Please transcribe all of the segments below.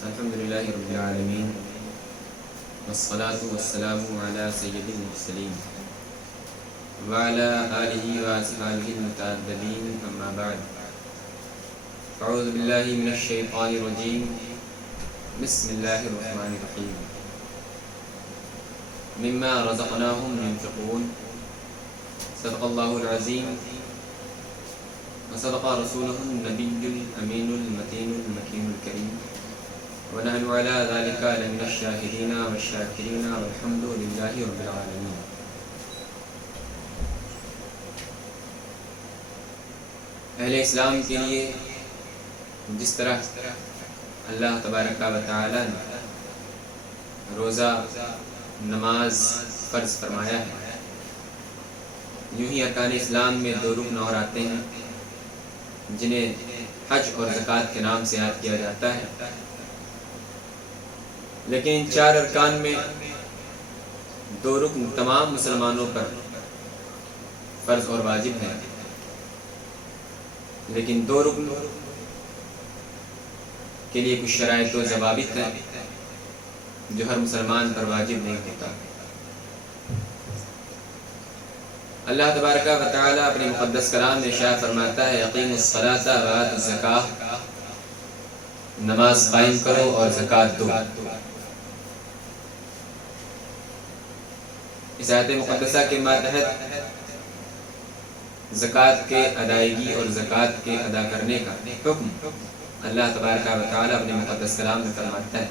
الحمد لله رب العالمين والصلاة والسلام على سيد المرسلين وعلى آله وأصحابه المتأدبين أما بعد أعوذ بالله من الشيطان الرجيم بسم الله الرحمن الرحيم مما رزقناهم ينفقون صدق الله العظيم وصدق رسوله النبي الأمين المتين المكين الكريم ونحن على ذلك لمن الشاهدين والشاكرين والحمد لله رب العالمين. اہل اسلام کے لیے جس طرح اللہ تبارک و تعالی نے روزہ نماز فرض فرمایا ہے، یوں ہی ارکان اسلام میں 2 رکن اور آتے ہیں جنہیں حج اور زکوٰۃ کے نام سے یاد کیا جاتا ہے، لیکن ان 4 ارکان میں 2 رکن تمام مسلمانوں پر فرض اور واجب ہیں، لیکن 2 رکن کے لیے کچھ شرائط و ضوابط ہیں جو ہر مسلمان پر واجب نہیں ہوتا۔ اللہ تبارک و تعالی اپنے مقدس کلام میں ارشاد فرماتا ہے اقیموا الصلاۃ وآتوا الزکاۃ، نماز قائم کرو اور زکوٰۃ دو۔ اس آیت مقدسہ کے ماتحت زکوٰۃ کے ادائیگی اور زکوٰۃ کے ادا کرنے کا حکم اللہ تبارک و تعالی اپنے مقدس کلام میں فرماتا ہے۔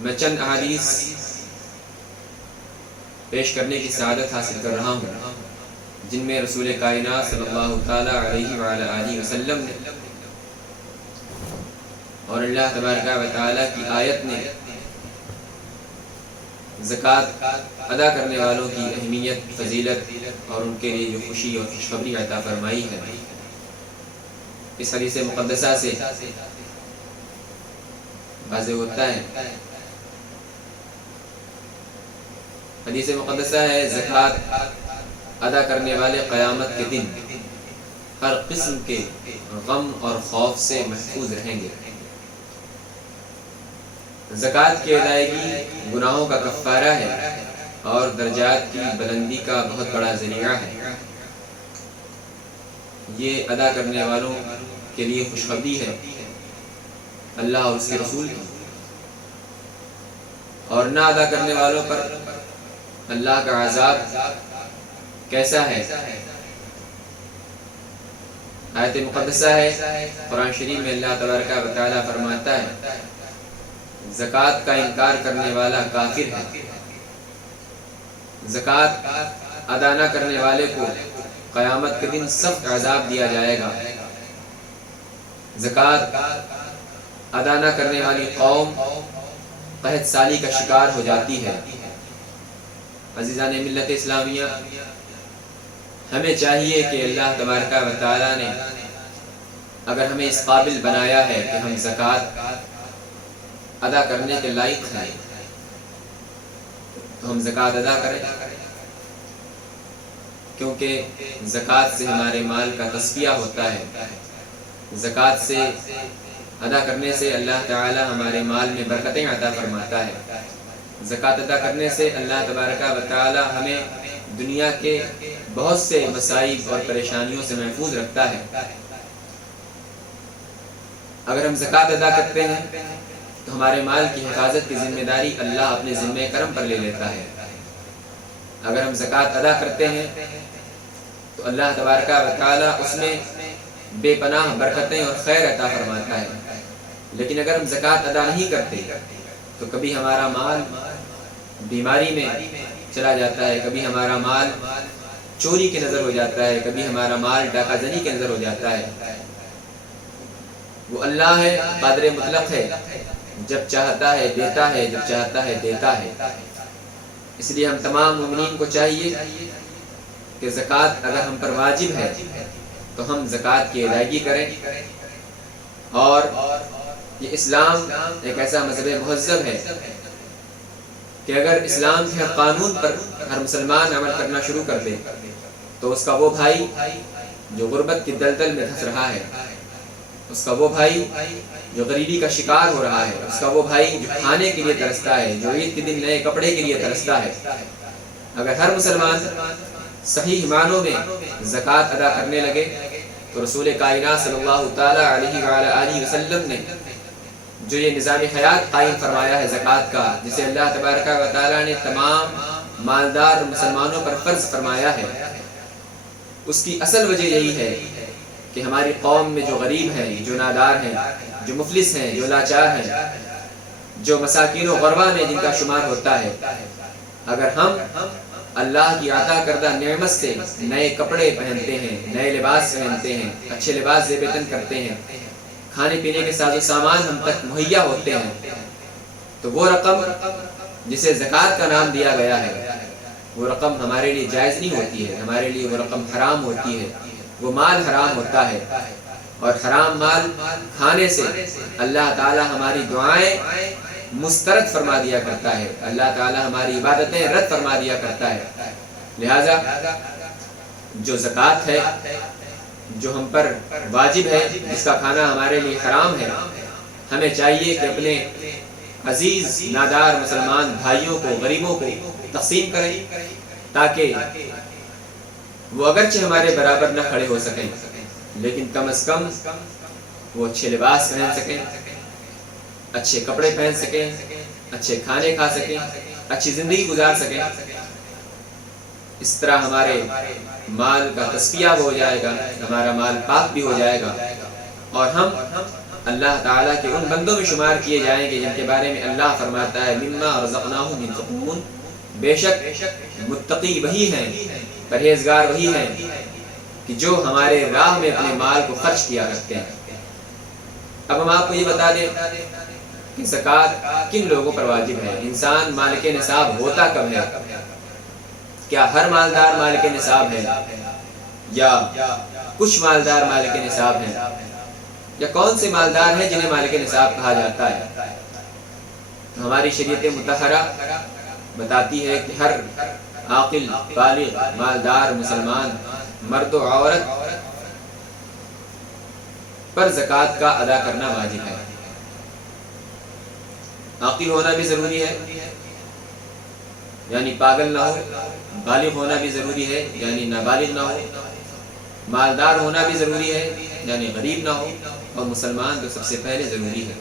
میں چند احادیث پیش کرنے کی سعادت حاصل کر رہا ہوں جن میں رسول کائنات صلی اللہ تعالی علیہ وآلہ آلہ وسلم نے اور اللہ تبارک و تعالی کی آیت نے زکوٰۃ ادا کرنے والوں کی اہمیت، فضیلت اور ان کے لیے جو خوشی اور خوشخبری عطا فرمائی ہے، اس حدیث مقدسہ سے واضح ہوتا ہے۔ حدیث مقدسہ ہے زکوٰۃ ادا کرنے والے قیامت کے دن ہر قسم کے غم اور خوف سے محفوظ رہیں گے۔ زکوٰۃ کی ادائیگی گناہوں کا کفارہ ہے اور درجات کی بلندی کا بہت بڑا ذریعہ ہے۔ یہ ادا کرنے والوں کے لیے خوشخبری ہے اللہ اور اس کے رسول کی، اور نہ ادا کرنے والوں پر اللہ کا عذاب کیسا ہے۔ آیت مقدسہ ہے قرآن شریف میں اللہ تبارک و تعالی فرماتا ہے زکوٰۃ کا انکار کرنے والا کافر ہے، زکوٰۃ ادا نہ کرنے والے کو قیامت کے دن سخت عذاب دیا جائے گا۔ زکوٰۃ ادا نہ کرنے والی قوم قحط سالی کا شکار ہو جاتی ہے۔ عزیزان ملت اسلامیہ، ہمیں چاہیے کہ اللہ تبارک و تعالی نے اگر ہمیں اس قابل بنایا ہے کہ ہم زکوٰۃ ادا کرنے کے لائق ہیں تو ہم زکوٰۃ ادا کریں، کیونکہ زکوٰۃ سے ہمارے مال کا تصفیہ ہوتا ہے۔ زکوٰۃ سے ادا کرنے سے اللہ تعالی ہمارے مال میں برکتیں عطا فرماتا ہے۔ زکوٰۃ ادا کرنے سے اللہ تبارک و تعالی ہمیں دنیا کے بہت سے مصائب اور پریشانیوں سے محفوظ رکھتا ہے۔ اگر ہم زکوٰۃ ادا کرتے ہیں تو ہمارے مال کی حفاظت کی ذمہ داری اللہ اپنے ذمہ کرم پر لے لیتا ہے۔ اگر ہم زکوٰۃ ادا کرتے ہیں تو اللہ تبارک و تعالی اس میں بے پناہ برکتیں اور خیر عطا فرماتا ہے۔ لیکن اگر ہم زکوٰۃ ادا نہیں کرتے تو کبھی ہمارا مال بیماری میں چلا جاتا ہے، کبھی ہمارا مال چوری کی نظر ہو جاتا ہے، کبھی ہمارا مال ڈاکہ زنی کی نظر ہو جاتا ہے۔ وہ اللہ ہے، قادر مطلق ہے، جب چاہتا ہے دیتا ہے، جب چاہتا ہے دیتا ہے۔ اس لیے ہم تمام مومنین کو چاہیے کہ زکوٰۃ اگر ہم پر واجب ہے تو ہم زکوٰۃ کی ادائیگی کریں، اور یہ اسلام ایک ایسا مذہب مہذب ہے کہ اگر اسلام کے قانون پر ہر مسلمان عمل کرنا شروع کر دے تو اس کا وہ بھائی جو غربت کی دلدل میں دھنس رہا ہے اس کا وہ بھائی جو غریبی کا شکار ہو رہا ہے، اس کا وہ بھائی جو کھانے کے لیے ترستا ہے، جو عید کے دن نئے کپڑے کے لیے ترستا ہے، اگر ہر مسلمان صحیح معنوں میں زکوٰۃ ادا کرنے لگے تو رسول کائنات صلی اللہ تعالیٰ علیہ وآلہ وسلم نے جو یہ نظام حیات قائم فرمایا ہے زکوٰۃ کا، جسے اللہ تبارک و تعالیٰ نے تمام مالدار مسلمانوں پر فرض فرمایا ہے، اس کی اصل وجہ یہی ہے کہ ہماری قوم میں جو غریب ہیں، جو نادار ہیں، جو مفلس ہیں، جو لاچار ہیں، جو مساکین و غربا میں جن کا شمار ہوتا ہے، اگر ہم اللہ کی عطا کردہ نعمت سے نئے کپڑے پہنتے ہیں، نئے لباس پہنتے ہیں، اچھے لباس زیب تن کرتے ہیں، کھانے پینے کے ساز و سامان ہم تک مہیا ہوتے ہیں، تو وہ رقم جسے زکوٰۃ کا نام دیا گیا ہے، وہ رقم ہمارے لیے جائز نہیں ہوتی ہے، ہمارے لیے وہ رقم حرام ہوتی ہے، وہ مال حرام ہوتا ہے، اور حرام مال کھانے سے اللہ تعالی ہماری دعائیں مسترد فرما دیا کرتا ہے، اللہ تعالی ہماری عبادتیں رد فرما دیا کرتا ہے۔ لہذا جو زکوٰۃ ہے، جو ہم پر واجب ہے، جس کا کھانا ہمارے لیے حرام ہے، ہمیں چاہیے کہ اپنے عزیز نادار مسلمان بھائیوں کو، غریبوں کو تقسیم کریں، تاکہ وہ اگرچہ ہمارے برابر نہ کھڑے ہو سکیں لیکن کم از کم وہ اچھے لباس پہن سکیں، اچھے کپڑے پہن سکیں، اچھے کھانے کھا سکیں، اچھی زندگی گزار سکیں۔ اس طرح ہمارے مال کا تصفیہ ہو جائے گا، ہمارا مال پاک بھی ہو جائے گا، اور ہم اللہ تعالیٰ کے ان بندوں میں شمار کیے جائیں گے جن کے بارے میں اللہ فرماتا ہے مما رزقناہم ينفقون، بے شک متقی وہی ہیں، پرہیزگار وہی ہیں کہ جو ہمارے راہ میں اپنے مال کو خرچ کیا کرتے ہیں۔ اب ہم آپ کو یہ بتا دیں کہ زکوٰۃ کن لوگوں پر واجب ہے، انسان مالک نصاب ہوتا کب ہے؟ کیا ہر مالدار مالک نصاب ہے، یا کچھ مالدار مالک نصاب ہیں، یا کون سے مالدار ہیں جنہیں مالک نصاب کہا جاتا ہے؟ تو ہماری شریعت مطہرہ بتاتی ہے کہ ہر عاقل بالغ مالدار مسلمان مرد و عورت پر زکوٰۃ کا ادا کرنا واجب ہے۔ عاقل ہونا بھی ضروری ہے، یعنی پاگل نہ ہو، بالغ ہونا بھی ضروری ہے، یعنی نابالغ نہ ہو، مالدار ہونا بھی ضروری ہے، یعنی غریب نہ ہو، اور مسلمان تو سب سے پہلے ضروری ہے۔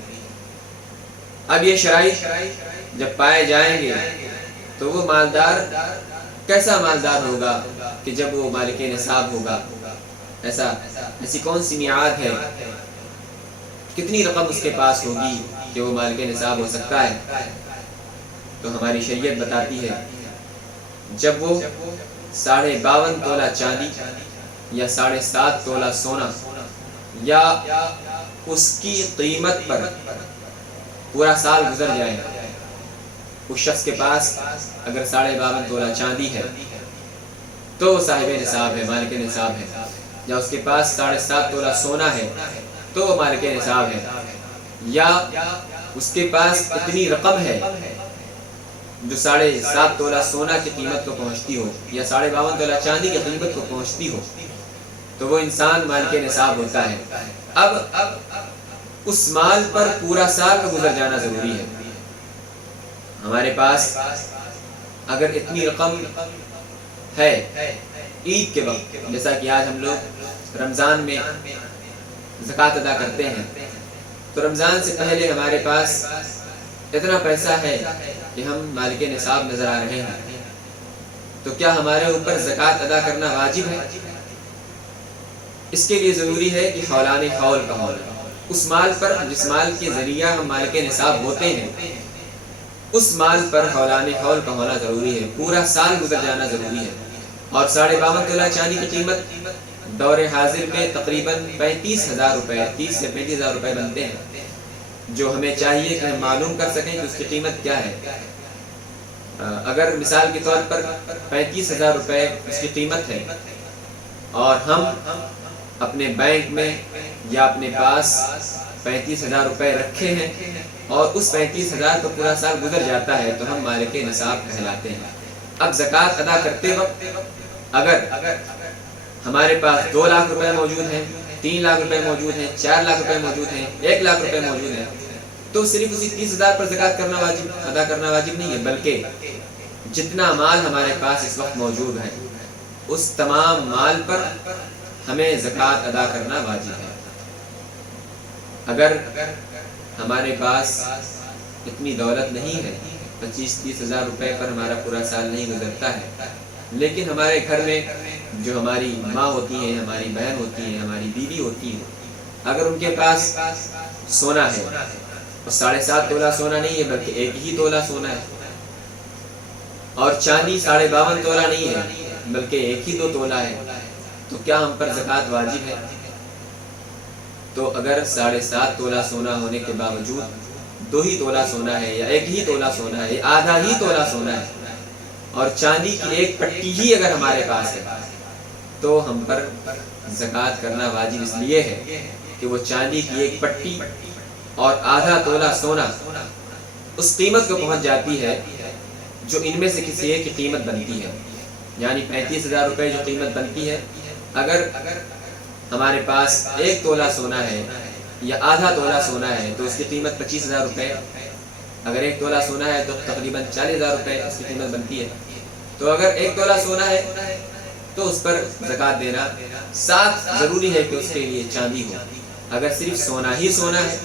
اب یہ شرائط جب پائے جائیں گے تو وہ مالدار کیسا مالدار ہوگا کہ جب وہ مالک نصاب ہوگا؟ ایسی کون سی میعاد ہے، کتنی رقم اس کے پاس ہوگی کہ وہ مالک نصاب ہو سکتا ہے؟ تو ہماری شریعت بتاتی ہے جب وہ 52.5 تولہ چاندی یا 7.5 تولہ سونا یا اس کی قیمت پر پورا سال گزر جائے، اس شخص کے پاس اگر 52.5 تولہ چاندی ہے تو وہ صاحب نصاب ہے، مالک نصاب ہے، یا اس کے پاس 7.5 تولہ سونا ہے تو وہ مالک نصاب ہے، یا اس کے پاس اتنی رقم ہے جو 7.5 تولہ سونا کی قیمت کو پہنچتی ہو یا 52.5 تولہ چاندی کی قیمت کو پہنچتی ہو، تو وہ انسان مالک نصاب ہوتا ہے۔ اب اس مال پر پورا سال کا گزر جانا ضروری ہے۔ ہمارے پاس اگر اتنی رقم ہے عید کے وقت، جیسا کہ آج ہم لوگ رمضان میں زکوٰۃ ادا کرتے ہیں، تو رمضان سے پہلے ہمارے پاس اتنا پیسہ ہے کہ ہم مالک نصاب نظر آ رہے ہیں، تو کیا ہمارے اوپر زکوٰۃ ادا کرنا واجب ہے؟ اس کے لیے ضروری ہے کہ حولان حول کا ہونا، اس مال پر جس مال کے ذریعہ ہم مالک نصاب ہوتے ہیں اس مال پر حولان حول کا ہونا ضروری ہے، پورا سال گزر جانا ضروری ہے۔ اور 52.5 تولہ چاندی کی قیمت دور حاضر میں تقریباً 35,000 روپے، 30 سے 35,000 روپے بنتے ہیں، جو ہمیں چاہیے کہ ہم معلوم کر سکیں کہ اس کی قیمت کیا ہے۔ اگر مثال کے طور پر 35,000 روپے اس کی قیمت ہے اور ہم اپنے بینک میں یا اپنے پاس 35,000 روپے رکھے ہیں اور اس 35,000 پر پورا سال گزر جاتا ہے تو ہم مالک نصاب کہلاتے ہیں۔ اب زکوٰۃ ادا کرتے وقت اگر ہمارے پاس 2 لاکھ روپے موجود ہیں 3 لاکھ روپے موجود ہیں، 4 لاکھ روپے موجود ہیں، 1 لاکھ روپے موجود ہیں، تو صرف اسی 30,000 پر زکوٰۃ ادا کرنا واجب نہیں ہے، بلکہ جتنا مال ہمارے پاس اس وقت موجود ہے اس تمام مال پر ہمیں زکوٰۃ ادا کرنا واجب ہے۔ اگر ہمارے پاس اتنی دولت نہیں ہے، 25-30 ہزار روپے پر ہمارا پورا سال نہیں گزرتا ہے، لیکن ہمارے گھر میں جو ہماری ماں ہوتی ہیں، ہماری بہن ہوتی ہیں، ہماری بیوی ہوتی ہیں، اگر ان کے پاس سونا ہے اور 7.5 تولہ سونا نہیں ہے بلکہ 1 ہی تولہ سونا ہے، اور چاندی 52.5 تولہ نہیں ہے بلکہ 1 ہی 2 تولہ ہے، تو کیا ہم پر زکوٰۃ واجب ہے؟ تو اگر 7.5 تولہ سونا ہونے کے باوجود 2 ہی تولہ سونا ہے، یا 1 ہی تولہ سونا ہے، یا آدھا ہی تولہ سونا ہے، اور چاندی کی 1 پٹی ہی اگر ہمارے پاس ہے، تو ہم پر زکوٰۃ کرنا واجب اس لیے ہے کہ وہ چاندی کی 1 پٹی اور آدھا تولہ سونا اس قیمت کو پہنچ جاتی ہے جو ان میں سے کسی ایک کی قیمت بنتی ہے، یعنی 35,000 روپے جو قیمت بنتی ہے، اگر ہمارے پاس 1 تولہ سونا ہے یا آدھا تولہ سونا ہے تو اس کی قیمت 25,000 روپے، اگر 1 تولہ سونا ہے تو تقریباً 40,000 روپے اس کی قیمت بنتی ہے، تو اگر 1 تولہ سونا ہے تو اس پر زکوٰۃ دینا، ساتھ ضروری ہے کہ اس کے لیے چاندی ہو۔ اگر صرف سونا ہی سونا ہے،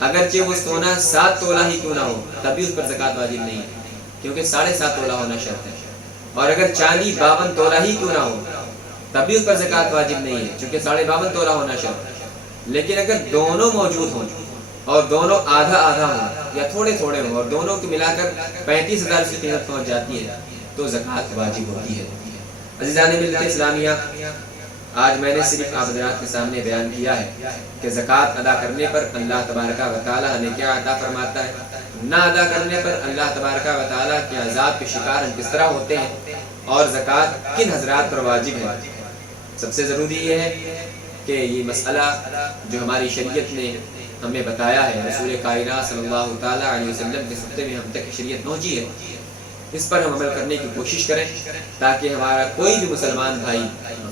اگرچہ وہ سونا 7 تولہ ہی کیوں نہ ہو، تبھی اس پر زکوٰۃ واجب نہیں ہے، کیونکہ 7.5 تولہ ہونا شرط ہے، اور اگر چاندی 52 تولہ ہی کیوں نہ ہو تبھی اس پر زکوٰۃ واجب نہیں ہے، کیونکہ 52.5 تولہ ہونا شرط ہے۔ لیکن اگر دونوں موجود ہوں اور دونوں آدھا آدھا ہوں یا تھوڑے تھوڑے ہوں اور دونوں کو ملا کر 35,000 کی قیمت پہنچ جاتی ہے تو زکوٰۃ واجب ہوتی ہے۔ عزیزان ملت اسلامیہ، آج میں نے صرف آپ حضرات کے سامنے بیان کیا ہے کہ زکوٰۃ ادا کرنے پر اللہ تبارک و تعالی ہمیں کیا عطا فرماتا ہے، نہ ادا کرنے پر اللہ تبارک و تعالی کے عذاب کے شکار ہم کس طرح ہوتے ہیں، اور زکوٰۃ کن حضرات پر واجب ہے۔ سب سے ضروری یہ ہے کہ یہ مسئلہ جو ہماری شریعت نے ہمیں بتایا ہے، رسول کائنات صلی اللہ تعالیٰ علیہ وسلم کے صدقے میں ہم تک شریعت پہنچی ہے، اس پر ہم عمل کرنے کی کوشش کریں تاکہ ہمارا کوئی بھی مسلمان بھائی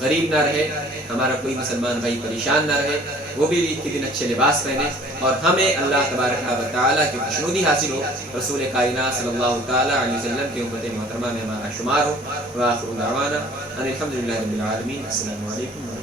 غریب نہ رہے، ہمارا کوئی مسلمان بھائی پریشان نہ رہے، وہ بھی عید کے دن اچھے لباس پہنے، اور ہمیں اللہ تبارک و تعالیٰ کی خوشنودی حاصل ہو، رسول کائنات صلی اللہ تعالیٰ علیہ وسلم کی امت محترمہ میں ہمارا شمار ہو۔ وآخر دعوانا ان الحمد للہ رب العالمین۔ السلام علیکم۔